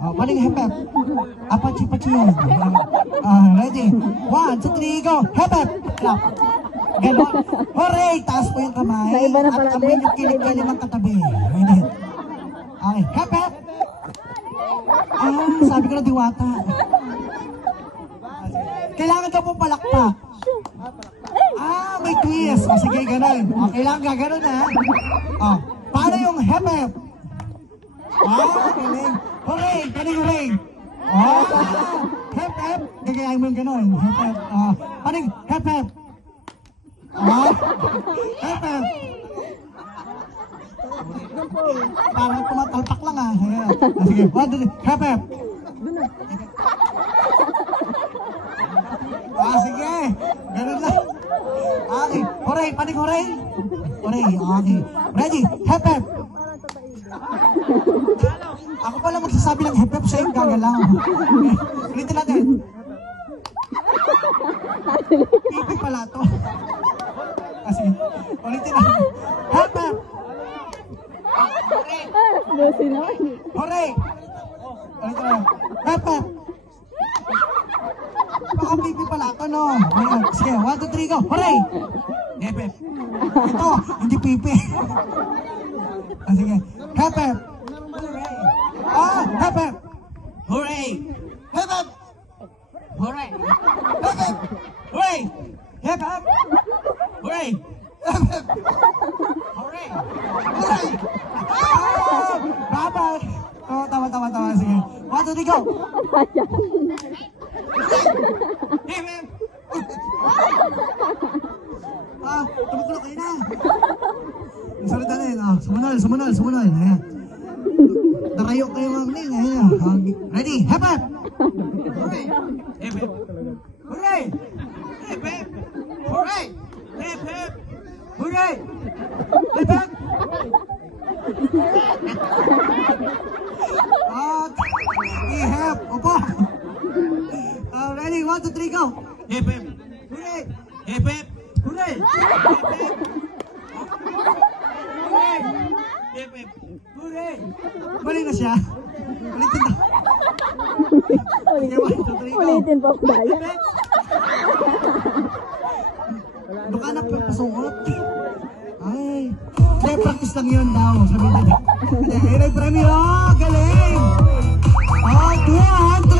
Paling hep-hep. Apachi-pachi yan. Ready? 1, 2, 3, go. Hep-hep. Clap. Ganon. Hooray! Taas po yung kamay. At kamay yung kilig-kilig ng katabi. Ready? Okay. Hep-hep. Sabi ko na diwata. Kailangan daw pong palakpak. May twist. Sige, ganon. Kailangan gaganon ha. Paano yung hep-hep? Galing. Hooray! Galing, hooray! Hep-hep! Gagayain mo yung gano'n. Hep-hep. Paning hep-hep! Hep-hep! Parang tumatalpak lang ah. Sige, 1, 2, 3. Hep-hep! Sige! Ganun lang. Okay. Hooray! Paning hooray! Hooray! Okay. Ready? Hep-hep! Ako pala magsasabi ng hep-hep sa'yo, gagalaw. Ulitin natin. Pipi pala to. Sige, ulitin natin. Hep-hep! Hooray! Ulitin natin. Hep-hep! Baka pipi pala to, no? Sige, 1, 2, 3, go! Hooray! Hep-hep! Ito, hindi pipi. Sige, hep-hep! Hep-hep! Hooray! Hep-hep! Hooray! Hep-hep! Hooray! Hep-hep! Hooray! Hep-hep! Hooray! Hooray! Bye-bye! Tama. Sige. 1, 2, 3, go! Hep-hep! Tumukulok kayo na! Salita na yun. Sumunal. Ayan. Narayo kayo mga ning. Ready? Hep-hep! Hooray! Hep-hep! Hooray! Hep-hep! Hooray! Hep-hep! Hooray! Hep-hep! I-hep! Opo! Ready? 1, 2, 3, go! Hep-hep! Hooray! Hep-hep! Hooray! Hep-hep! Hooray! Hep-hep! Hooray! Balik na siya. Ulitin na. Ulitin po ako dahil. Baka na pasungkot. Ay. Kaya practice lang yun daw. Sabi natin. Ay, premyo. Galing. 200.